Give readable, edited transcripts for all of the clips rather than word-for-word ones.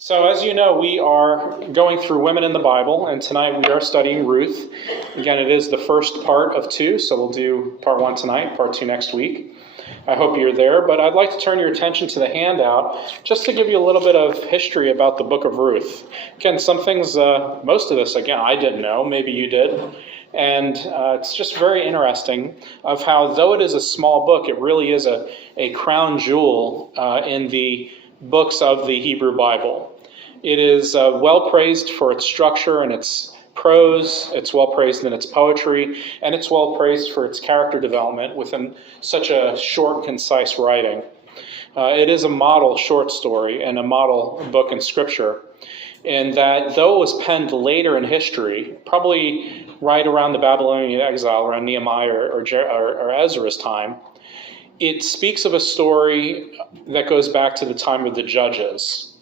So as you know, we are going through women in the Bible, and tonight we are studying Ruth. Again, it is the first part of two, so we'll do part one tonight, part two next week. I hope you're there, but I'd like to turn your attention to the handout just to give you a little bit of history about the book of Ruth. Again, some things, most of this, again, I didn't know, maybe you did. And it's just very interesting of how, though it is a small book, it really is a crown jewel in the books of the Hebrew Bible. It is well praised for its structure and its prose, it's well praised in its poetry, and it's well praised for its character development within such a short, concise writing. It is a model short story and a model book in Scripture, in that though it was penned later in history, probably right around the Babylonian exile, around Nehemiah or Ezra's time, it speaks of a story that goes back to the time of the Judges.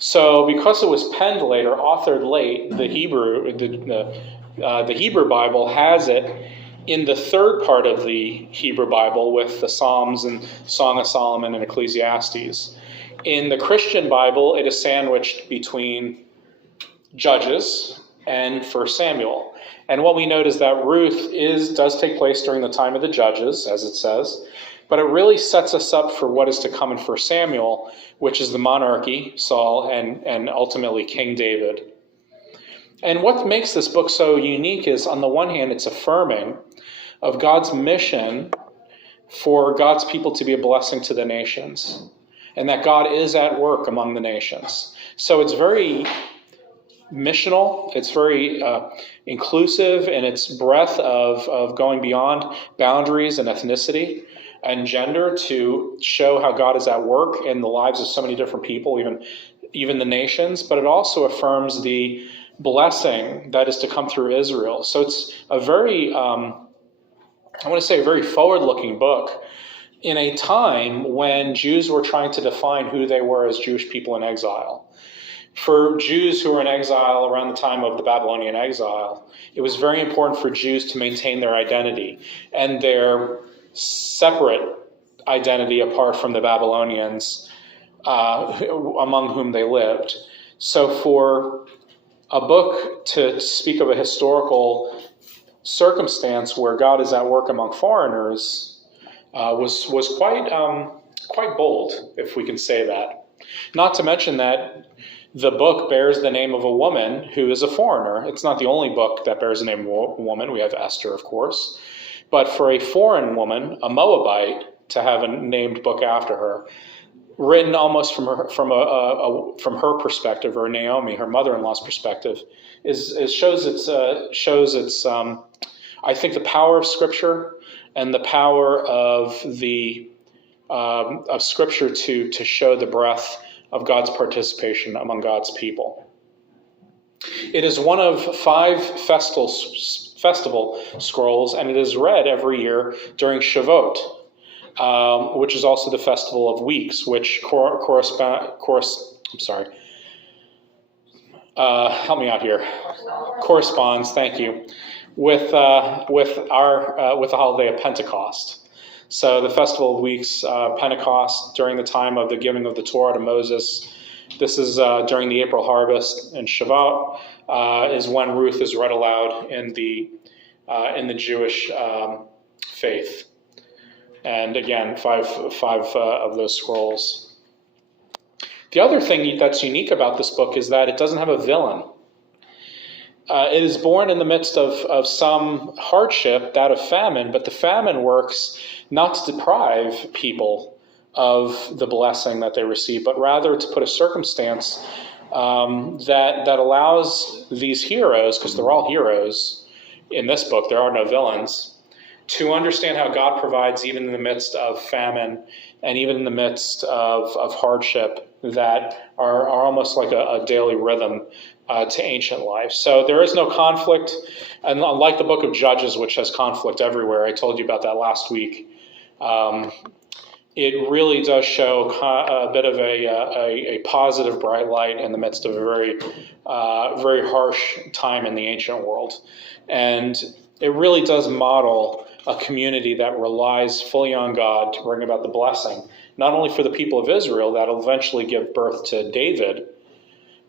So because it was penned later, authored late, the Hebrew Bible has it in the third part of the Hebrew Bible with the Psalms and Song of Solomon and Ecclesiastes. In the Christian Bible, it is sandwiched between Judges and 1 Samuel. And what we note is that Ruth does take place during the time of the Judges, as it says, but it really sets us up for what is to come in 1 Samuel, which is the monarchy, Saul, and ultimately King David. And what makes this book so unique is, on the one hand, it's affirming of God's mission for God's people to be a blessing to the nations, and that God is at work among the nations. So it's very missional, it's very inclusive in its breadth of going beyond boundaries and ethnicity and gender to show how God is at work in the lives of so many different people, even the nations. But it also affirms the blessing that is to come through Israel. So it's a very, a very forward-looking book in a time when Jews were trying to define who they were as Jewish people in exile. For Jews who were in exile around the time of the Babylonian exile, it was very important for Jews to maintain their identity and their separate identity apart from the Babylonians among whom they lived. So for a book to speak of a historical circumstance where God is at work among foreigners was quite bold, if we can say that. Not to mention that the book bears the name of a woman who is a foreigner. It's not the only book that bears the name of a woman. We have Esther, of course. But for a foreign woman, a Moabite, to have a named book after her, written almost from her perspective, or Naomi, her mother-in-law's perspective, shows its I think the power of Scripture and the power of Scripture to show the breadth of God's participation among God's people. It is one of 5 festival scrolls, and it is read every year during Shavuot, which is also the Festival of Weeks, which corresponds, thank you, with the holiday of Pentecost. So the Festival of Weeks, Pentecost, during the time of the giving of the Torah to Moses. This is during the April harvest, and Shavuot is when Ruth is read aloud in the Jewish faith. And again, five of those scrolls. The other thing that's unique about this book is that it doesn't have a villain. It is born in the midst of some hardship, that of famine, but the famine works not to deprive people of the blessing that they receive, but rather to put a circumstance that allows these heroes, because they're all heroes in this book, there are no villains, to understand how God provides even in the midst of famine and even in the midst of hardship that are almost like a daily rhythm to ancient life. So there is no conflict, and unlike the book of Judges, which has conflict everywhere, I told you about that last week, it really does show a bit of a positive bright light in the midst of a very harsh time in the ancient world. And it really does model a community that relies fully on God to bring about the blessing, not only for the people of Israel that will eventually give birth to David,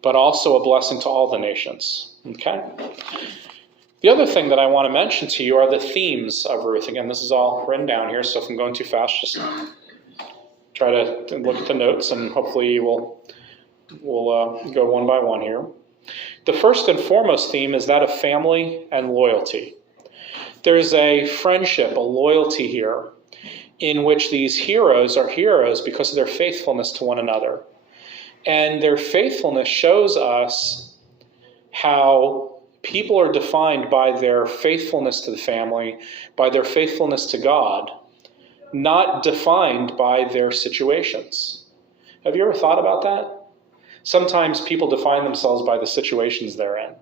but also a blessing to all the nations. Okay? The other thing that I want to mention to you are the themes of Ruth. Again, this is all written down here, so if I'm going too fast, just try to look at the notes, and hopefully we'll go one by one here. The first and foremost theme is that of family and loyalty. There's a friendship, a loyalty here, in which these heroes are heroes because of their faithfulness to one another. And their faithfulness shows us how people are defined by their faithfulness to the family, by their faithfulness to God, not defined by their situations. Have you ever thought about that? Sometimes people define themselves by the situations they're in,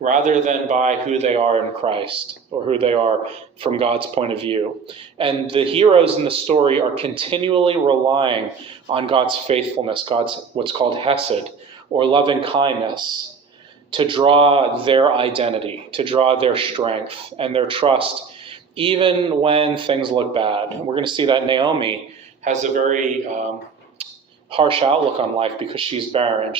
rather than by who they are in Christ, or who they are from God's point of view. And the heroes in the story are continually relying on God's faithfulness, God's what's called hesed, or loving kindness, to draw their identity, to draw their strength and their trust, even when things look bad. And we're going to see that Naomi has a very harsh outlook on life because she's barren.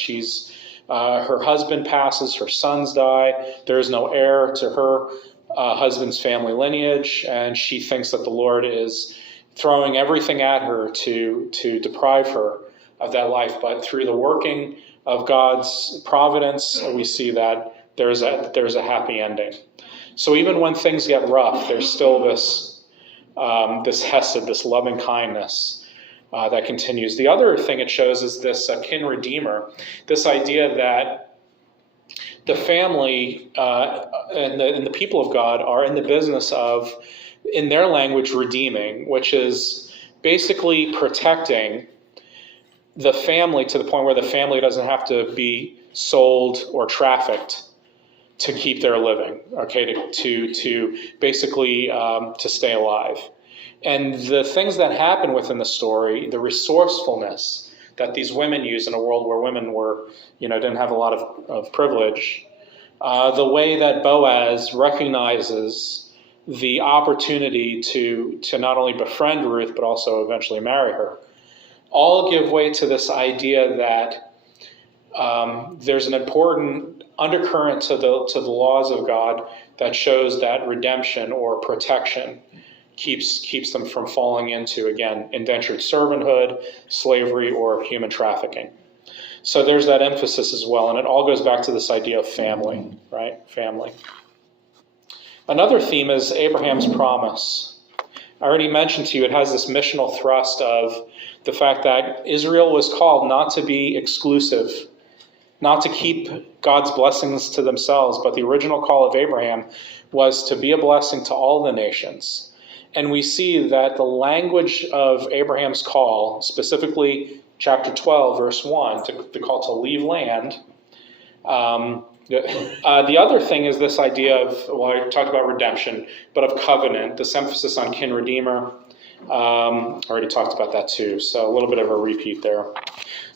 Her husband passes, her sons die, there is no heir to her husband's family lineage, and she thinks that the Lord is throwing everything at her to deprive her of that life. But through the working of God's providence, we see that there's a happy ending. So even when things get rough, there's still this hesed, this loving kindness that continues. The other thing it shows is this kin redeemer, this idea that the family and the people of God are in the business of, in their language, redeeming, which is basically protecting the family to the point where the family doesn't have to be sold or trafficked to keep their living, okay, to basically to stay alive. And the things that happen within the story, the resourcefulness that these women use in a world where women were, didn't have a lot of privilege, the way that Boaz recognizes the opportunity to not only befriend Ruth, but also eventually marry her, all give way to this idea that there's an important undercurrent to the laws of God that shows that redemption or protection keeps them from falling into, again, indentured servanthood, slavery, or human trafficking. So there's that emphasis as well, and it all goes back to this idea of family, right? Family. Another theme is Abraham's promise. I already mentioned to you, it has this missional thrust of the fact that Israel was called not to be exclusive, not to keep God's blessings to themselves, but the original call of Abraham was to be a blessing to all the nations. And we see that the language of Abraham's call, specifically chapter 12, verse 1, the call to leave land. The other thing is this idea of, I talked about redemption, but of covenant, this emphasis on kin redeemer. Already talked about that too, so a little bit of a repeat there.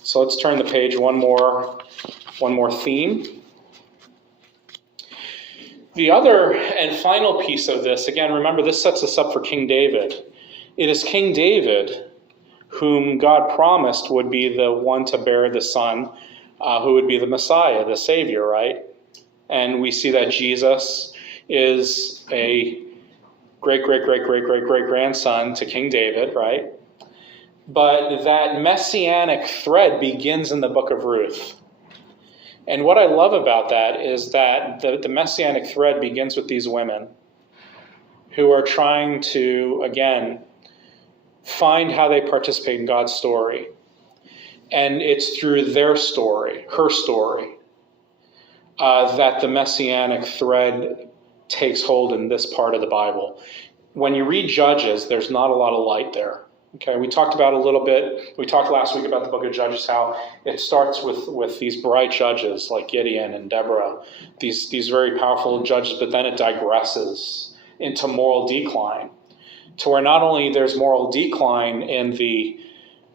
So let's turn the page, one more theme. The other and final piece of this, again, remember this sets us up for King David. It is King David whom God promised would be the one to bear the son, who would be the Messiah, the Savior, right? And we see that Jesus is a great-great-great-great-great-great-grandson to King David, right? But that messianic thread begins in the book of Ruth. And what I love about that is that the messianic thread begins with these women who are trying to, again, find how they participate in God's story. And it's through their story, her story, that the messianic thread takes hold in this part of the Bible. When you read Judges, there's not a lot of light there. Okay, we talked about a little bit, we talked last week about the book of Judges, how it starts with these bright judges like Gideon and Deborah, these very powerful judges, but then it digresses into moral decline, to where not only there's moral decline in the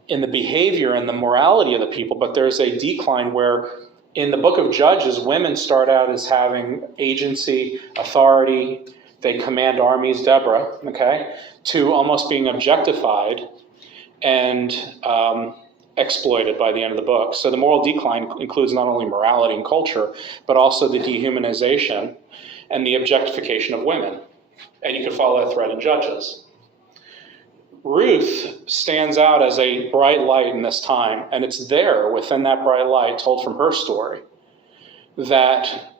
behavior and the morality of the people, but there's a decline where in the book of Judges, women start out as having agency, authority. They command armies, Deborah, okay, to almost being objectified and exploited by the end of the book. So the moral decline includes not only morality and culture, but also the dehumanization and the objectification of women. And you can follow that thread in Judges. Ruth stands out as a bright light in this time, and it's there within that bright light, told from her story, that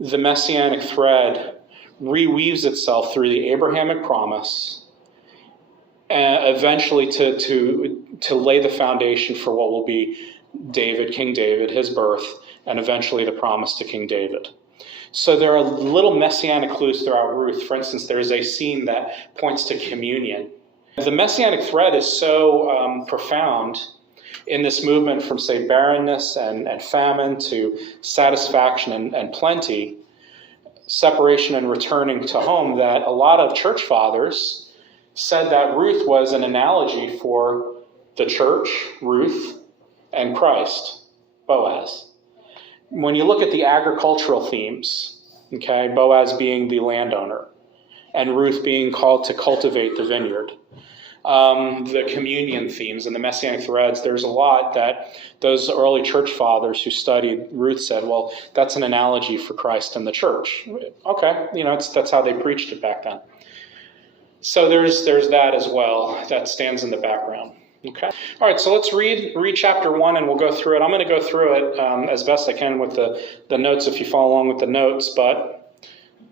the messianic thread reweaves itself through the Abrahamic promise, and eventually to lay the foundation for what will be David, King David, his birth, and eventually the promise to King David. So there are little messianic clues throughout Ruth. For instance, there's a scene that points to communion. The messianic thread is so profound in this movement from, say, barrenness and famine to satisfaction and plenty, separation and returning to home, that a lot of church fathers said that Ruth was an analogy for the church, Ruth, and Christ, Boaz. When you look at the agricultural themes, okay, Boaz being the landowner and Ruth being called to cultivate the vineyard, the communion themes and the messianic threads, there's a lot that those early church fathers who studied Ruth said, well, that's an analogy for Christ and the church. Okay, that's how they preached it back then. So there's that as well that stands in the background. Okay. All right, so let's read chapter 1 and we'll go through it. I'm going to go through it as best I can with the notes if you follow along with the notes, but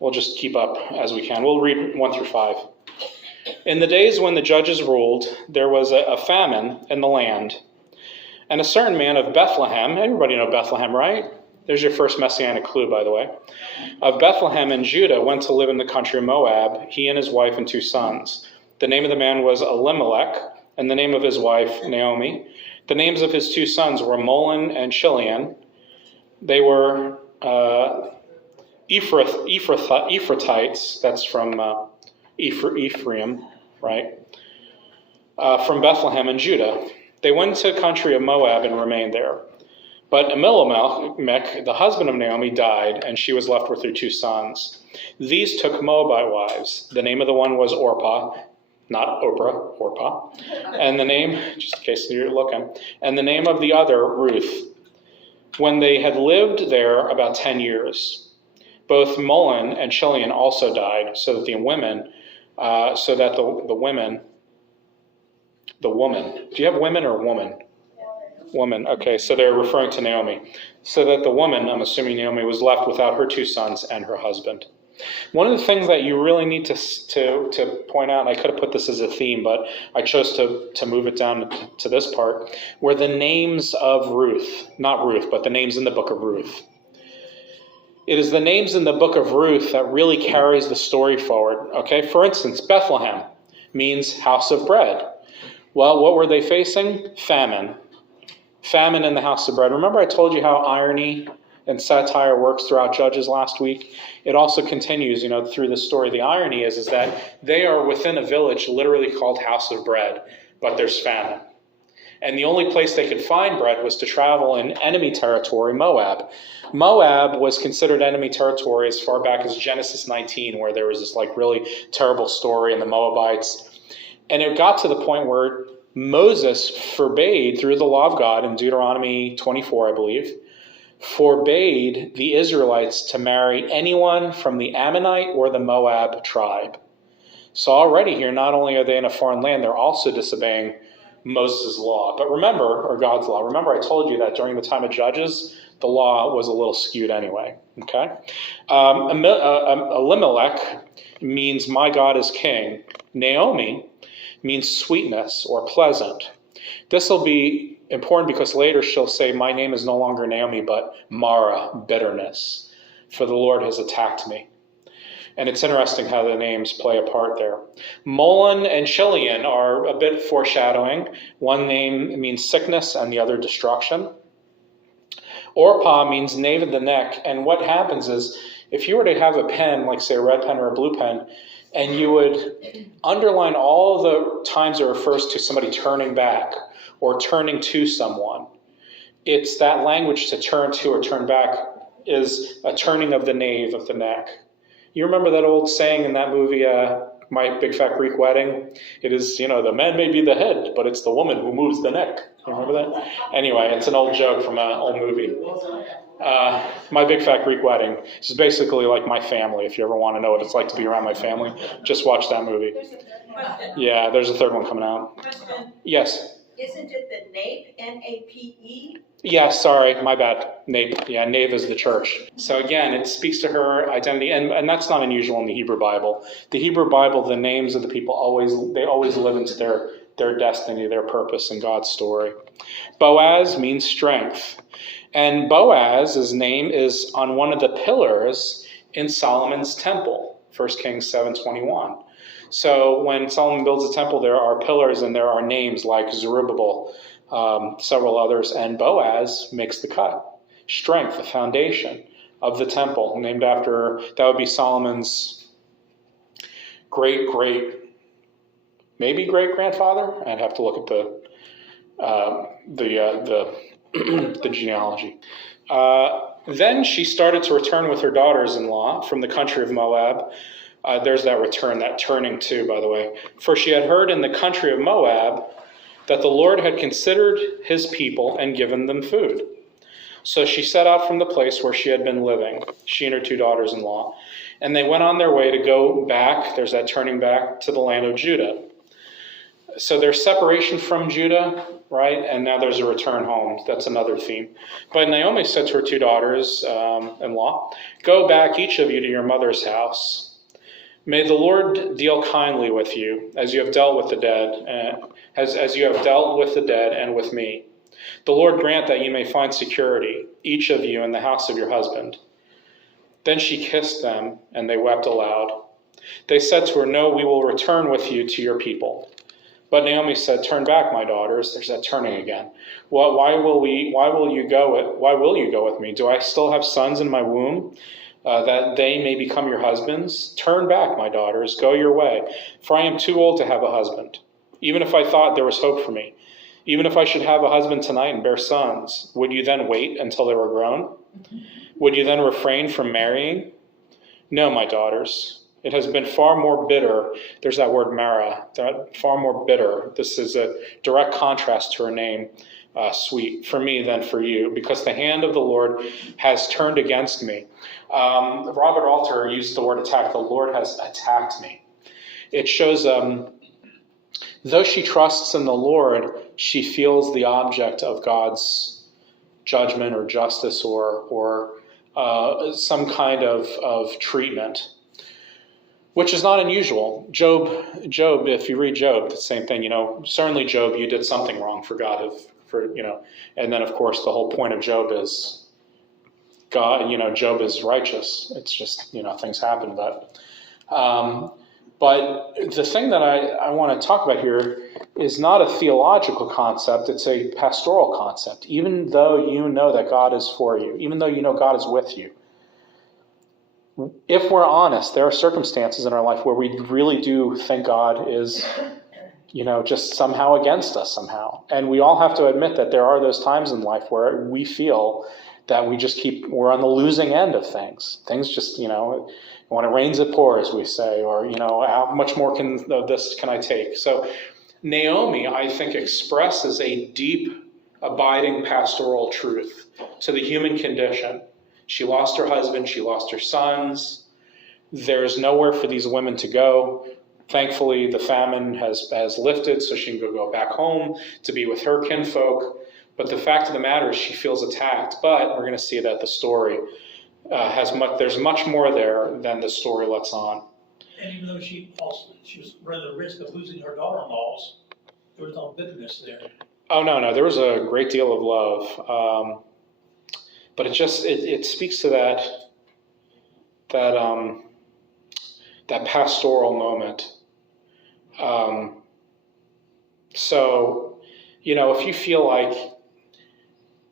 we'll just keep up as we can. We'll read 1 through 5. In the days when the judges ruled, there was a famine in the land. And a certain man of Bethlehem, everybody know Bethlehem, right? There's your first messianic clue, by the way. Of Bethlehem in Judah went to live in the country of Moab, he and his wife and 2 sons. The name of the man was Elimelech, and the name of his wife, Naomi. The names of his 2 sons were Molon and Chilion. They were Ephrathites, that's from Ephraim, right? From Bethlehem in Judah. They went to the country of Moab and remained there. But Elimelech, the husband of Naomi, died, and she was left with her 2 sons. These took Moabite wives. The name of the one was Orpah, not Oprah, Orpah. And the name, just in case you're looking, and the name of the other, Ruth. When they had lived there about 10 years, both Molon and Chilion also died, so that the woman, do you have women or woman? Woman, okay, so they're referring to Naomi. So that the woman, I'm assuming Naomi, was left without her 2 sons and her husband. One of the things that you really need to point out, and I could have put this as a theme, but I chose to move it down to this part, were the names of Ruth. Not Ruth, but the names in the book of Ruth. It is the names in the book of Ruth that really carries the story forward. Okay, for instance, Bethlehem means house of bread. Well, what were they facing? Famine. Famine in the house of bread. Remember I told you how irony and satire works throughout Judges last week? It also continues, through the story. The irony is that they are within a village literally called House of Bread, but there's famine. And the only place they could find bread was to travel in enemy territory, Moab. Moab was considered enemy territory as far back as Genesis 19, where there was this really terrible story in the Moabites. And it got to the point where Moses forbade, through the law of God in Deuteronomy 24, I believe, forbade the Israelites to marry anyone from the Ammonite or the Moab tribe. So already here, not only are they in a foreign land, they're also disobeying Moses' law. But remember, or God's law, remember I told you that during the time of Judges, the law was a little skewed anyway. Okay? Elimelech means my God is king. Naomi means sweetness or pleasant. This will be important because later she'll say, my name is no longer Naomi, but Mara, bitterness, for the Lord has attacked me. And it's interesting how the names play a part there. Molon and Chilion are a bit foreshadowing. One name means sickness and the other destruction. Orpah means nape of the neck. And what happens is, if you were to have a pen, like say a red pen or a blue pen, and you would underline all the times it refers to somebody turning back or turning to someone, it's that language to turn to or turn back is a turning of the nape of the neck. You remember that old saying in that movie, My Big Fat Greek Wedding? It is, the man may be the head, but it's the woman who moves the neck. You remember that? Anyway, it's an old joke from an old movie. My Big Fat Greek Wedding. This is basically like my family. If you ever want to know what it's like to be around my family, just watch that movie. Yeah, there's a third one coming out. Question. Yes. Isn't it the NAPE, N-A-P-E? Yeah, sorry, my bad. Nave. Yeah, Nave is the church. So again, it speaks to her identity, and that's not unusual in the Hebrew Bible. The Hebrew Bible, the names of the people always live into their destiny, their purpose in God's story. Boaz means strength. And Boaz's name is on one of the pillars in Solomon's temple, 1 Kings 7:21. So when Solomon builds a temple, there are pillars and there are names like Zerubbabel, several others, and Boaz makes the cut. Strength, the foundation of the temple, named after, that would be Solomon's maybe great-grandfather. I'd have to look at the genealogy. Then she started to return with her daughters-in-law from the country of Moab. There's that return, that turning too, by the way. For she had heard in the country of Moab that the Lord had considered his people and given them food. So she set out from the place where she had been living, she and her two daughters-in-law, and they went on their way to go back, there's that turning back, to the land of Judah. So there's separation from Judah, right? And now there's a return home. That's another theme. But Naomi said to her two daughters-in-law, "Go back, each of you, to your mother's house. May the Lord deal kindly with you, as you have dealt with the dead, as you have dealt with the dead and with me. The Lord grant that you may find security, each of you in the house of your husband." Then she kissed them, and they wept aloud. They said to her, "No, we will return with you to your people." But Naomi said, "Turn back, my daughters." There's that turning again. Why will you go with me? Do I still have sons in my womb, that they may become your husbands? Turn back, my daughters, go your way, for I am too old to have a husband. Even if I thought there was hope for me, even if I should have a husband tonight and bear sons, would you then wait until they were grown? Would you then refrain from marrying? No, my daughters. It has been far more bitter. There's that word Mara, far more bitter. This is a direct contrast to her name, sweet, for me than for you, because the hand of the Lord has turned against me. Robert Alter used the word attack. The Lord has attacked me. It shows, though she trusts in the Lord, she feels the object of God's judgment or justice or some kind of treatment, which is not unusual. Job, if you read Job, the same thing, certainly Job, you did something wrong for God, and then of course the whole point of Job is God, Job is righteous. It's just, things happen, but the thing that I want to talk about here is not a theological concept, it's a pastoral concept. Even though you know that God is for you, even though you know God is with you, if we're honest, there are circumstances in our life where we really do think God is, just somehow against us somehow. And we all have to admit that there are those times in life where we feel that we're on the losing end of things. Things just, when it rains, it pours, we say, or, how much more of this can I take? So Naomi, I think, expresses a deep, abiding pastoral truth to the human condition. She lost her husband. She lost her sons. There's nowhere for these women to go. Thankfully, the famine has lifted, so she can go back home to be with her kinfolk. But the fact of the matter is she feels attacked. But we're going to see that the story there's much more there than the story lets on. And even though she was running the risk of losing her daughter-in-laws, there was no bitterness there. Oh, no. There was a great deal of love. But it speaks to that pastoral moment. So, if you feel like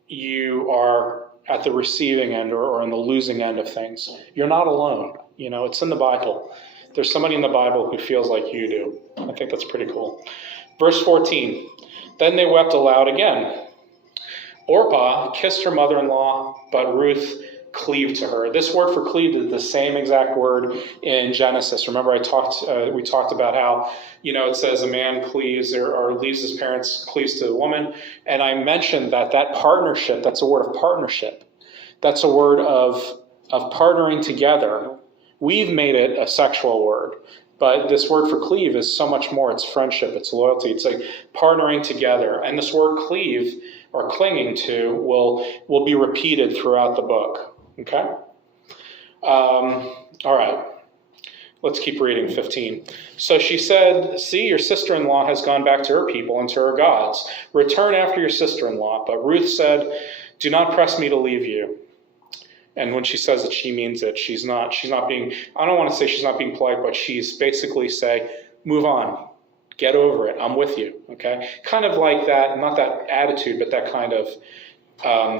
you are at the receiving end or on the losing end of things, you're not alone. It's in the Bible. There's somebody in the Bible who feels like you do. I think that's pretty cool. Verse 14, then they wept aloud again. Orpah kissed her mother-in-law, but Ruth cleave to her. This word for cleave is the same exact word in Genesis. Remember, we talked about how, it says a man cleaves or leaves his parents, cleaves to the woman. And I mentioned that partnership, that's a word of partnership. That's a word of partnering together. We've made it a sexual word. But this word for cleave is so much more. It's friendship, it's loyalty, it's like partnering together. And this word cleave, or clinging to, will be repeated throughout the book. Okay? All right. Let's keep reading, 15. So she said, "See, your sister-in-law has gone back to her people and to her gods. Return after your sister-in-law." But Ruth said, "Do not press me to leave you." And when she says it, she means it. She's not being, I don't want to say she's not being polite, but she's basically saying, move on. Get over it. I'm with you. Okay? Kind of like that, not that attitude, but that kind of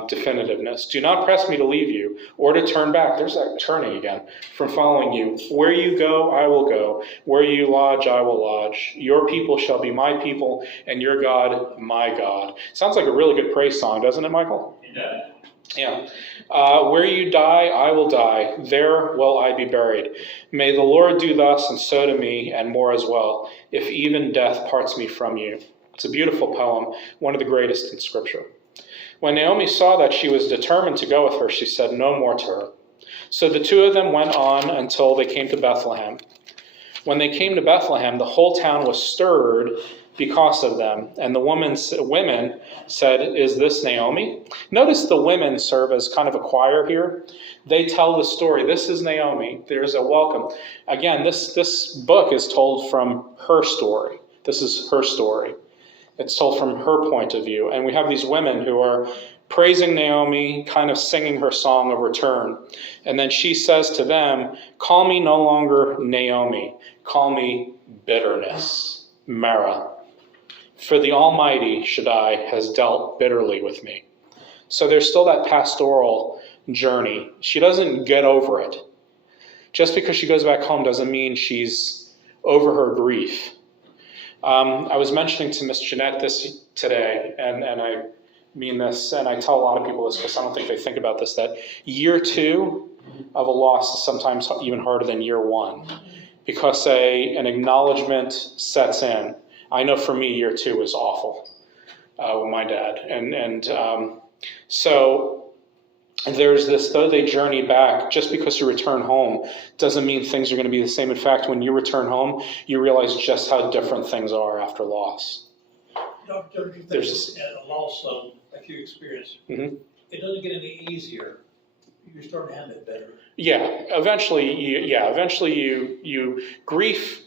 definitiveness. "Do not press me to leave you or to turn back." There's that turning again. "From following you. Where you go, I will go. Where you lodge, I will lodge. Your people shall be my people and your God, my God." Sounds like a really good praise song, doesn't it, Michael? It does. Yeah. "Where you die, I will die. There will I be buried. May the Lord do thus and so to me, and more as well, if even death parts me from you." It's a beautiful poem, one of the greatest in Scripture. When Naomi saw that she was determined to go with her, she said no more to her. So the two of them went on until they came to Bethlehem. When they came to Bethlehem, the whole town was stirred because of them. And the women said, "Is this Naomi?" Notice the women serve as kind of a choir here. They tell the story. This is Naomi. There's a welcome. Again, this book is told from her story. This is her story. It's told from her point of view. And we have these women who are praising Naomi, kind of singing her song of return. And then she says to them, "Call me no longer Naomi. Call me bitterness, Mara. For the Almighty Shaddai has dealt bitterly with me." So there's still that pastoral journey. She doesn't get over it. Just because she goes back home doesn't mean she's over her grief. I was mentioning to Miss Jeanette this today, and I mean this, and I tell a lot of people this because I don't think they think about this, that year 2 of a loss is sometimes even harder than year 1 because an acknowledgement sets in. I know for me, year 2 was awful with my dad. So there's this, though they journey back, just because you return home doesn't mean things are going to be the same. In fact, when you return home, you realize just how different things are after loss. Don't you think at a loss like you experienced, it doesn't get any easier. You're starting to have it better. Yeah, eventually you grief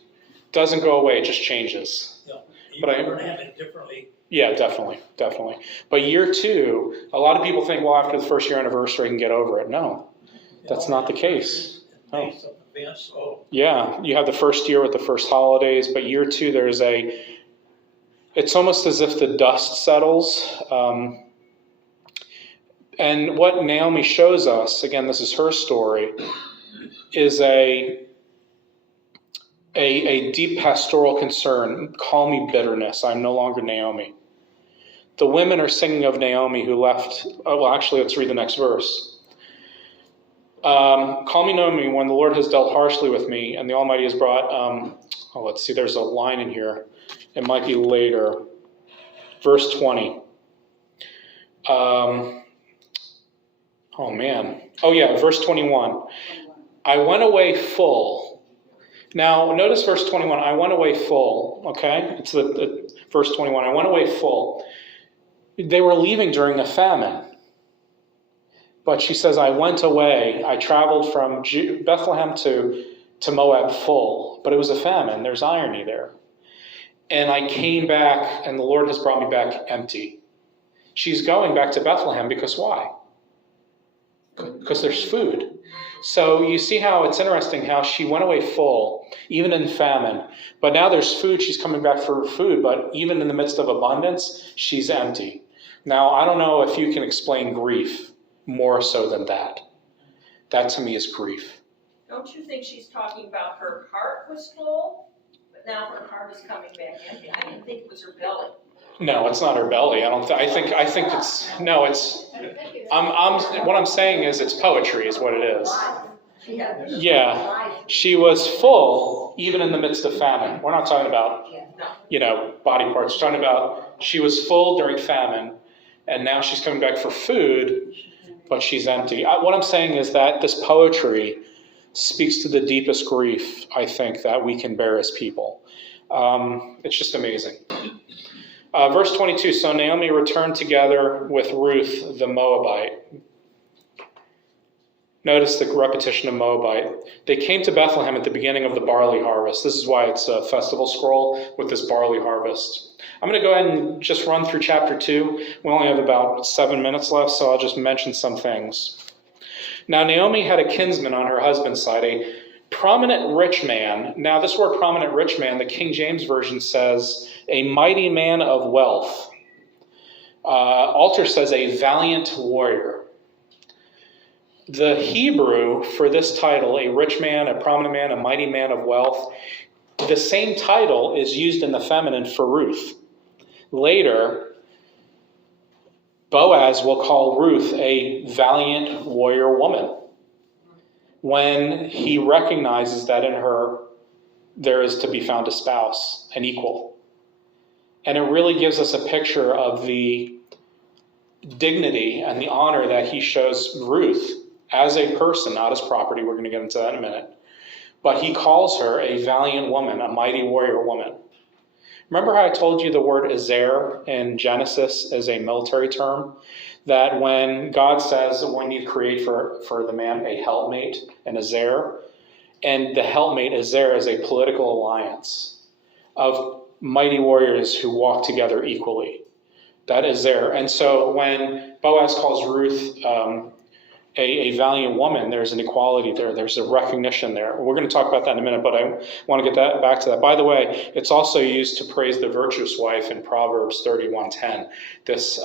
doesn't go away, it just changes. Yeah, you're going to have it differently. Yeah, definitely. But year 2, a lot of people think, well, after the first year anniversary, I can get over it. No, that's not the case. Oh. Yeah, you have the first year with the first holidays, but year 2, it's almost as if the dust settles. And what Naomi shows us, again, this is her story, is a deep pastoral concern. Call me bitterness. I'm no longer Naomi. The women are singing of Naomi who left. Oh, well, actually, let's read the next verse. Call me Naomi when the Lord has dealt harshly with me and the Almighty has brought, let's see, there's a line in here. It might be later. Verse 20. Verse 21. I went away full. Now, notice verse 21. I went away full, okay? It's the verse 21. I went away full. They were leaving during a famine. But she says, I went away. I traveled from Bethlehem to Moab full. But it was a famine. There's irony there. And I came back, and the Lord has brought me back empty. She's going back to Bethlehem because why? Because there's food. So you see how it's interesting how she went away full, even in famine. But now there's food. She's coming back for food. But even in the midst of abundance, she's empty. Now, I don't know if you can explain grief more so than that. That to me is grief. Don't you think she's talking about her heart was full, but now her heart is coming back empty? I didn't think it was her belly. No, it's not her belly. I think it's, no, it's, what I'm saying is it's poetry is what it is. Yeah, she was full even in the midst of famine. We're not talking about, body parts. We're talking about she was full during famine, and now she's coming back for food, but she's empty. What I'm saying is that this poetry speaks to the deepest grief, I think, that we can bear as people. It's just amazing. Verse 22, so Naomi returned together with Ruth the Moabite. Notice the repetition of Moabite. They came to Bethlehem at the beginning of the barley harvest. This is why it's a festival scroll with this barley harvest. I'm going to go ahead and just run through chapter 2. We only have about 7 minutes left, so I'll just mention some things. Now Naomi had a kinsman on her husband's side, a prominent rich man. Now this word prominent rich man, the King James Version says a mighty man of wealth. Alter says a valiant warrior. The Hebrew for this title, a rich man, a prominent man, a mighty man of wealth, the same title is used in the feminine for Ruth. Later, Boaz will call Ruth a valiant warrior woman when he recognizes that in her there is to be found a spouse, an equal. And it really gives us a picture of the dignity and the honor that he shows Ruth as a person, not as property. We're going to get into that in a minute. But he calls her a valiant woman, a mighty warrior woman. Remember how I told you the word Ezer in Genesis is a military term? That when God says when you create for the man a helpmate, an Ezer, and the helpmate Ezer is a political alliance of mighty warriors who walk together equally. That is there. And so when Boaz calls Ruth a valiant woman, there's an equality there. There's a recognition there. We're going to talk about that in a minute, but I want to get back to that. By the way, it's also used to praise the virtuous wife in Proverbs 31:10. This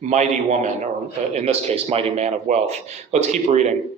mighty woman, or in this case, mighty man of wealth. Let's keep reading.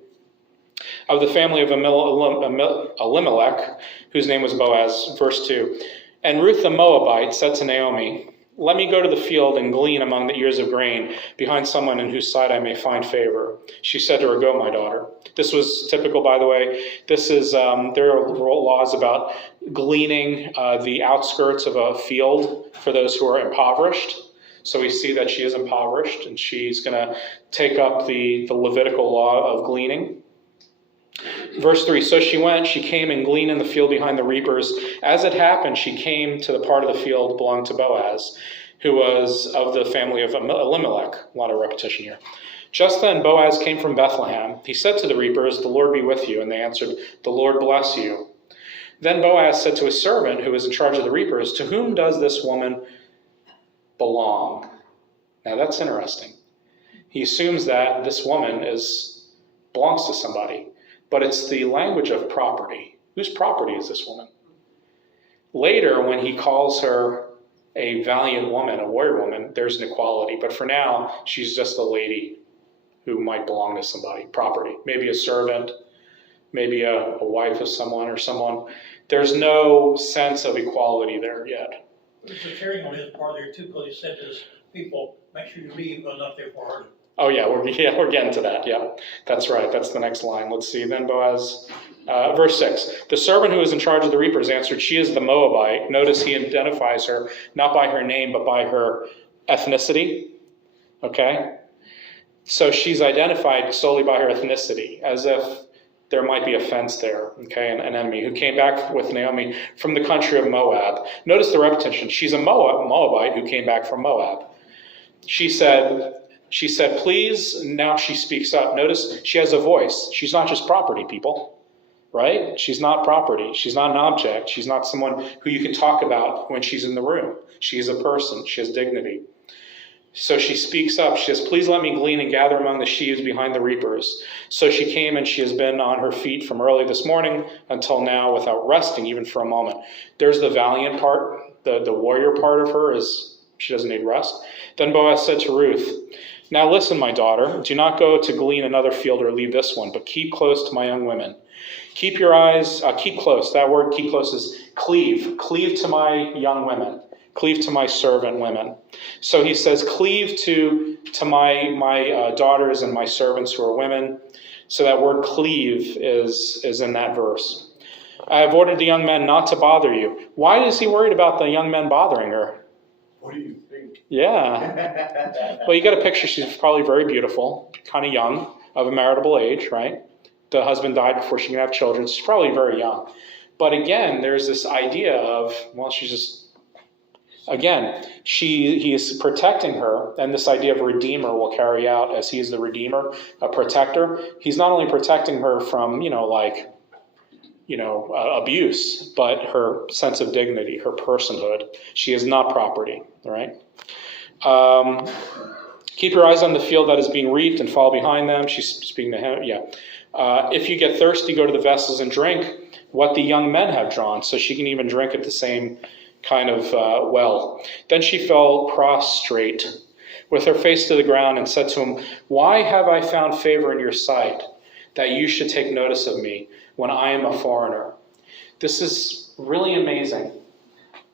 Of the family of Elimelech, whose name was Boaz, verse 2. And Ruth the Moabite said to Naomi, let me go to the field and glean among the ears of grain behind someone in whose sight I may find favor. She said to her, go, my daughter. This was typical, by the way. This is, there are laws about gleaning the outskirts of a field for those who are impoverished. So we see that she is impoverished, and she's going to take up the Levitical law of gleaning. Verse 3, so she went, she came and gleaned in the field behind the reapers. As it happened, she came to the part of the field belonging to Boaz, who was of the family of Elimelech. A lot of repetition here. Just then Boaz came from Bethlehem. He said to the reapers, the Lord be with you. And they answered, the Lord bless you. Then Boaz said to his servant, who was in charge of the reapers, to whom does this woman belong? Now that's interesting. He assumes that this woman belongs to somebody. But it's the language of property. Whose property is this woman? Later, when he calls her a valiant woman, a warrior woman, there's an equality. But for now, she's just a lady who might belong to somebody, property. Maybe a servant, maybe a wife of someone or someone. There's no sense of equality there yet. There's a caring on his part there too, because he said to his people, make sure you leave enough there for her. Oh, yeah, we're getting to that. Yeah, that's right. That's the next line. Let's see. Then Boaz, verse 6. The servant who was in charge of the reapers answered, she is the Moabite. Notice he identifies her not by her name, but by her ethnicity. Okay? So she's identified solely by her ethnicity, as if there might be a fence there, okay, an enemy who came back with Naomi from the country of Moab. Notice the repetition. She's a Moabite who came back from Moab. She said, please, now she speaks up. Notice she has a voice. She's not just property, people, right? She's not property. She's not an object. She's not someone who you can talk about when she's in the room. She's a person. She has dignity. So she speaks up. She says, please let me glean and gather among the sheaves behind the reapers. So she came, and she has been on her feet from early this morning until now without resting even for a moment. There's the valiant part. The warrior part of her is she doesn't need rest. Then Boaz said to Ruth, now listen, my daughter, do not go to glean another field or leave this one, but keep close to my young women. Keep your eyes, keep close. That word keep close is cleave. Cleave to my young women. Cleave to my servant women. So he says, cleave to my daughters and my servants who are women. So that word cleave is in that verse. I have ordered the young men not to bother you. Why is he worried about the young men bothering her? What do you think? Yeah. Well, you get a picture. She's probably very beautiful, kind of young, of a marriageable age, right? The husband died before she can have children. She's probably very young. But again, there's this idea of, well, she's just, again, he is protecting her, and this idea of redeemer will carry out as he's the redeemer, a protector. He's not only protecting her from, abuse, but her sense of dignity, her personhood. She is not property, right? Keep your eyes on the field that is being reaped and follow behind them. She's speaking to him, yeah. If you get thirsty, go to the vessels and drink what the young men have drawn. So she can even drink at the same kind of well. Then she fell prostrate with her face to the ground and said to him, why have I found favor in your sight, that you should take notice of me when I am a foreigner? This is really amazing.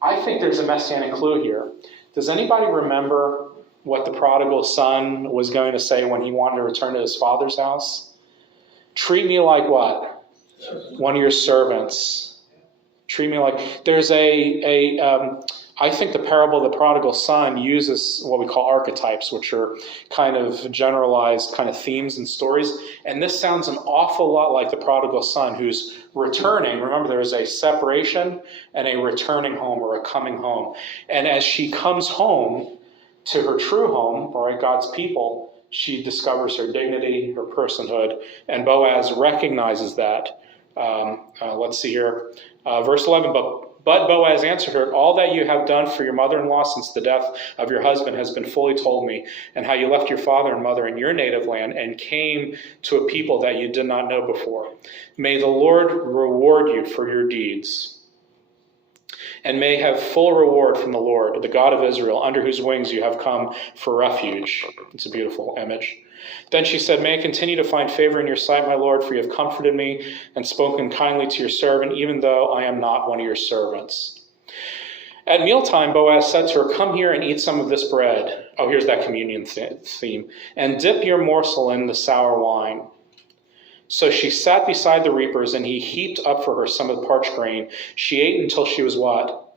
I think there's a messianic clue here. Does anybody remember what the prodigal son was going to say when he wanted to return to his father's house? Treat me like what? One of your servants. Treat me like... There's I think the parable of the prodigal son uses what we call archetypes, which are kind of generalized kind of themes and stories. And this sounds an awful lot like the prodigal son who's returning. Remember, there is a separation and a returning home or a coming home. And as she comes home to her true home, right, God's people, she discovers her dignity, her personhood, and Boaz recognizes that. Let's see here. Verse 11, but Boaz answered her, all that you have done for your mother-in-law since the death of your husband has been fully told me, and how you left your father and mother in your native land and came to a people that you did not know before. May the Lord reward you for your deeds, and may have full reward from the Lord, the God of Israel, under whose wings you have come for refuge. It's a beautiful image. Then she said, may I continue to find favor in your sight, my Lord, for you have comforted me and spoken kindly to your servant, even though I am not one of your servants. At mealtime, Boaz said to her, come here and eat some of this bread. Oh, here's that communion theme. And dip your morsel in the sour wine. So she sat beside the reapers, and he heaped up for her some of the parched grain. She ate until she was what?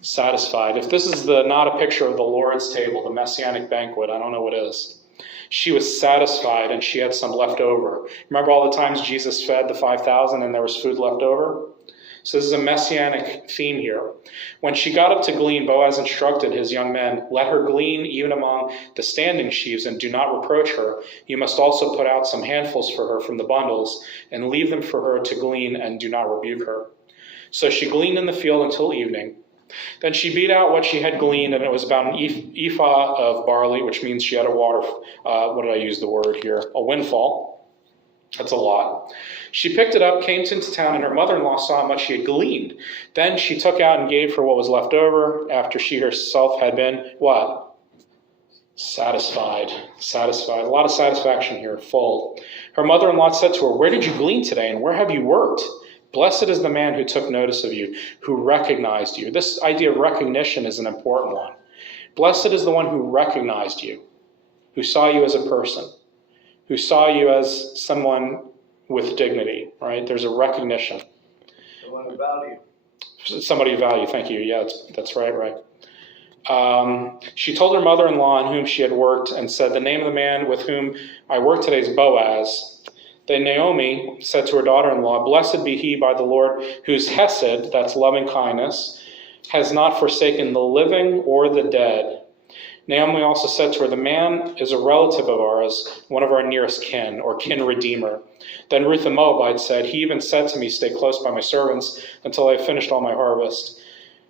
Satisfied. If this is not a picture of the Lord's table, the Messianic banquet, I don't know what is. She was satisfied, and she had some left over. Remember all the times Jesus fed the 5,000 and there was food left over? So this is a Messianic theme here. When she got up to glean, Boaz instructed his young men, let her glean even among the standing sheaves, and do not reproach her. You must also put out some handfuls for her from the bundles, and leave them for her to glean, and do not rebuke her. So she gleaned in the field until evening. Then she beat out what she had gleaned, and it was about an ephah of barley, which means she had a water, what did I use the word here? A windfall. That's a lot. She picked it up, came into town, and her mother-in-law saw how much she had gleaned. Then she took out and gave her what was left over, after she herself had been, what? Satisfied. Satisfied. A lot of satisfaction here, full. Her mother-in-law said to her, where did you glean today, and where have you worked? Blessed is the man who took notice of you, who recognized you. This idea of recognition is an important one. Blessed is the one who recognized you, who saw you as a person, who saw you as someone with dignity, right? There's a recognition. Someone of value. Somebody of value, thank you. Yeah, that's right. She told her mother-in-law on whom she had worked and said, the name of the man with whom I work today is Boaz. Then Naomi said to her daughter-in-law, blessed be he by the Lord, whose hesed, that's loving kindness, has not forsaken the living or the dead. Naomi also said to her, the man is a relative of ours, one of our nearest kin, or kin redeemer. Then Ruth the Moabite said, he even said to me, stay close by my servants until I have finished all my harvest.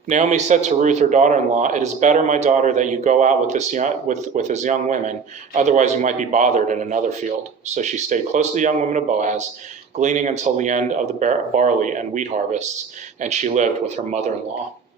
Naomi said to Ruth, her daughter-in-law, it is better, my daughter, that you go out with his young women, otherwise you might be bothered in another field. So she stayed close to the young women of Boaz, gleaning until the end of the barley and wheat harvests, and she lived with her mother-in-law.